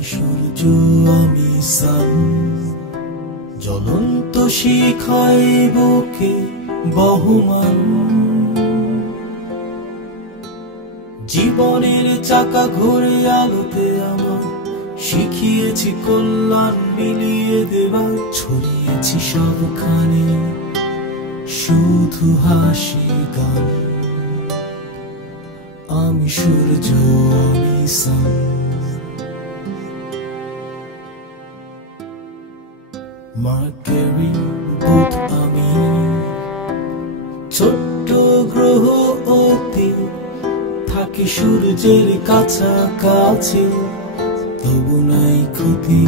আমি সূর্য আমি সান, জ্বলন্ত শিখায় বুকে বহমান। জীবনের চাকা ঘুরে আলোতে আমার শিখিয়েছি কল্যাণ মিলিয়ে দেবার, ছড়িয়েছি সবখানে শুধু হাসি গান। আমি সূর্য আমি সান। মার্কারি বুধ আমি, ছোট্ট গ্রহ অতি, থাকি সূর্যের কাছাকাছি, তবু নাই ক্ষতি।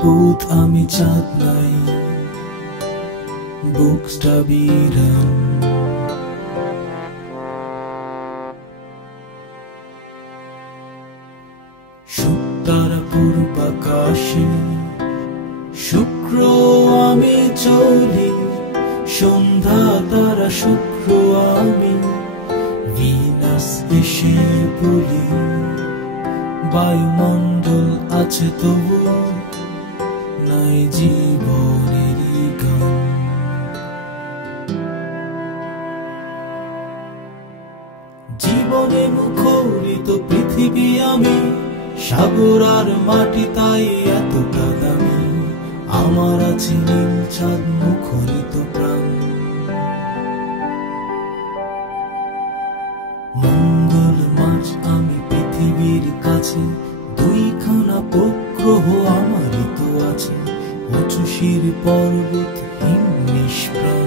বুধ আমি চাঁদ নাই, বুকটা বিরান। তারা পূর্বাকাশে, শুক্র আমি চলি, সন্ধ্যা তারা শুক্র আমি, ভিনাস এসে বলি। বায়ুমণ্ডল আছে তবু নাই জীবনের গান। জীবনে মুখরিত পৃথিবী আমি, সাগর আর মাটি তাই এতটা দামি। আমার আছে নীল চাঁদ মুখরিত প্রাণ। মঙ্গল মাছ আমি পৃথিবীর কাছে, দুইখানা উপগ্রহ আমারই তো আছে, উঁচু শির পর্বত হিম নিষ্প্রাণ।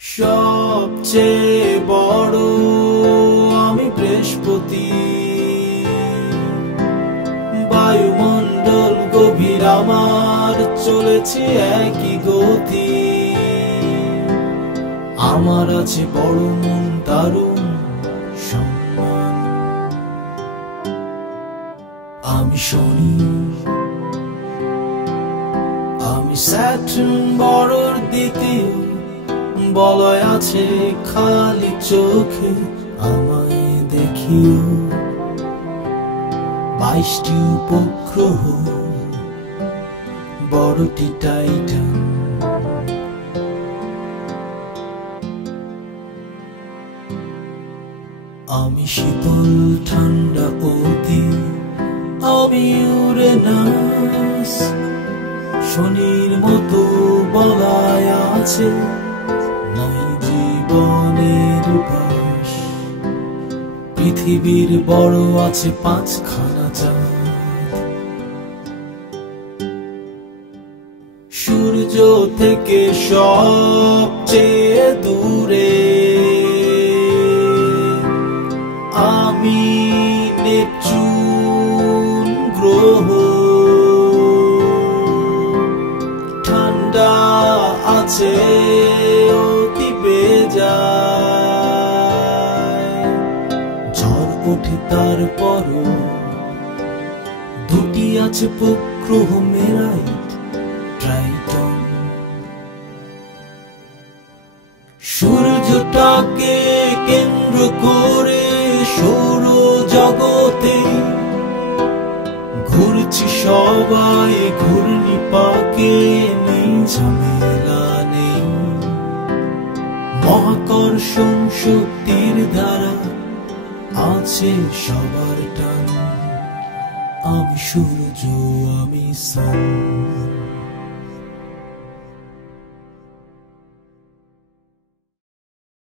সবচেয়ে বড় আমি বৃহস্পতি, বায়ুমণ্ডল গভীর আমার, চলেছে একই গতি। আমার আছে বড় মন দারুণ সম্মান। আমি শনি, আমি স্যাটার্ন বড়র দ্বিতীয়, বলয় আছে খালি চোখে আমায় দেখিও। 22টি উপগ্রহ, বড়টি টাইটান। আমি শীতল ঠান্ডা অতি, আমি ইউরেনাস। শনির মতো বলয় আছে, নাই জীবনের উপাস। পৃথিবীর বড় আছে 5খানা চাঁদ। সূর্য থেকে সবচেয়ে দূরে আমি নেপচুন গ্রহ। ঠান্ডা আছে অতি বেজায়, ঝড় ওঠে তারপরও। দুটি আছে উপগ্রহ মেরাইট ট্রাইটন। সূর্যটাকে কেন্দ্র করে সৌরজগতে ঘুরছি সবাই ঘূর্ণিপাকে, নেই ঝামেলা নেই। মহাকর্ষণ শক্তির দ্বারা আছে সবার টান। আমি সূর্য আমি সান।